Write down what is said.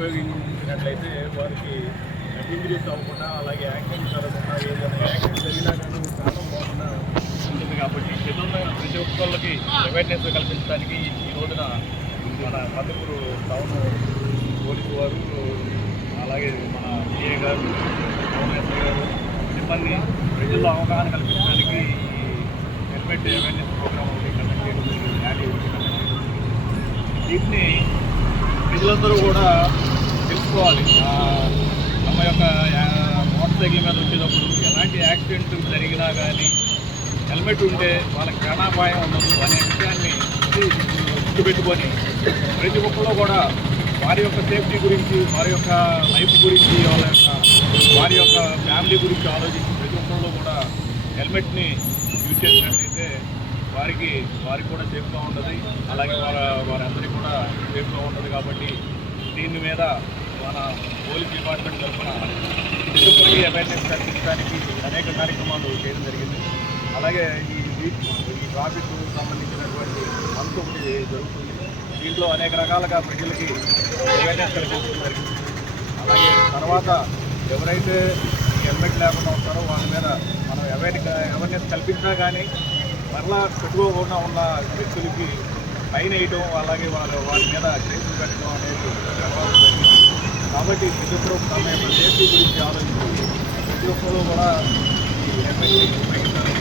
ఉపయోగించినట్లయితే వారికి ఇంజరీస్ అవ్వకుండా, అలాగే యాక్సిడెంట్ జరగకుండా, ఏదైనా యాక్సిడెంట్ జరిగినా కానీ ప్రాణం పోకుండా ఉంటుంది. కాబట్టి ప్రతి ఒక్కళ్ళకి అవేర్నెస్ కల్పించడానికి ఈ రోజున మన మద్దూరు టౌన్ పోలీసు వారు, అలాగే మన సిఐ గారు, టౌన్ ఎస్ఐ గారు సిబ్బంది ప్రజల్లో అవగాహన కల్పించడానికి ఈ హెల్మెట్ అవేర్నెస్ ప్రోగ్రామ్ ఒకటి కండక్ట్ చేయడం జరిగింది. ర్యాలీ ఒకటి కండక్ట్ చేయడం జరిగింది. వీటిని ప్రజలందరూ కూడా తెలుసుకోవాలి. తమ యొక్క మోటార్ సైకిల్ మీద వచ్చేటప్పుడు ఎలాంటి యాక్సిడెంట్ జరిగినా కానీ హెల్మెట్ ఉంటే వాళ్ళకి ప్రాణాపాయం ఉండదు అనే విషయాన్ని గుర్తుపెట్టుకొని ప్రతి ఒక్కళ్ళు కూడా వారి యొక్క సేఫ్టీ గురించి, వారి యొక్క లైఫ్ గురించి, వారి యొక్క ఫ్యామిలీ గురించి ఆలోచించి ప్రతి ఒక్కళ్ళు కూడా హెల్మెట్ని యూజ్ చేసినట్లయితే వారికి కూడా సేఫ్గా ఉంటుంది. అలాగే వారందరికీ కూడా సేఫ్గా ఉంటుంది. కాబట్టి దీని మీద మన పోలీస్ డిపార్ట్మెంట్ తరఫున ప్రతి ఒక్కరికి అవేర్నెస్ కల్పించడానికి అనేక కార్యక్రమాలు చేయడం జరిగింది. అలాగే ఈ ట్రాఫిక్ సంబంధించినటువంటి మంత్ ఒకటి జరుగుతుంది. దీంట్లో అనేక రకాలుగా ప్రజలకి అవేర్నెస్ కల్పించడం జరిగింది. అలాగే తర్వాత ఎవరైతే హెల్మెట్ లేకుండా ఉంటారో వాళ్ళ మీద మనం అవేర్నెస్ కల్పించినా కానీ మరలా పెట్టుకోకుండా ఉన్న వ్యక్తులకి ఫైన్ వేయడం, అలాగే వారి మీద కేసులు పెట్టడం అనేది జరగాల్సి జరిగింది. కాబట్టి ప్రతి ఒక్కరూ తమ యొక్క సేఫ్టీ గురించి ఆలోచించి ప్రతి ఒక్కరూ కూడా ఈ హెల్మెట్ ఉపయోగించాలని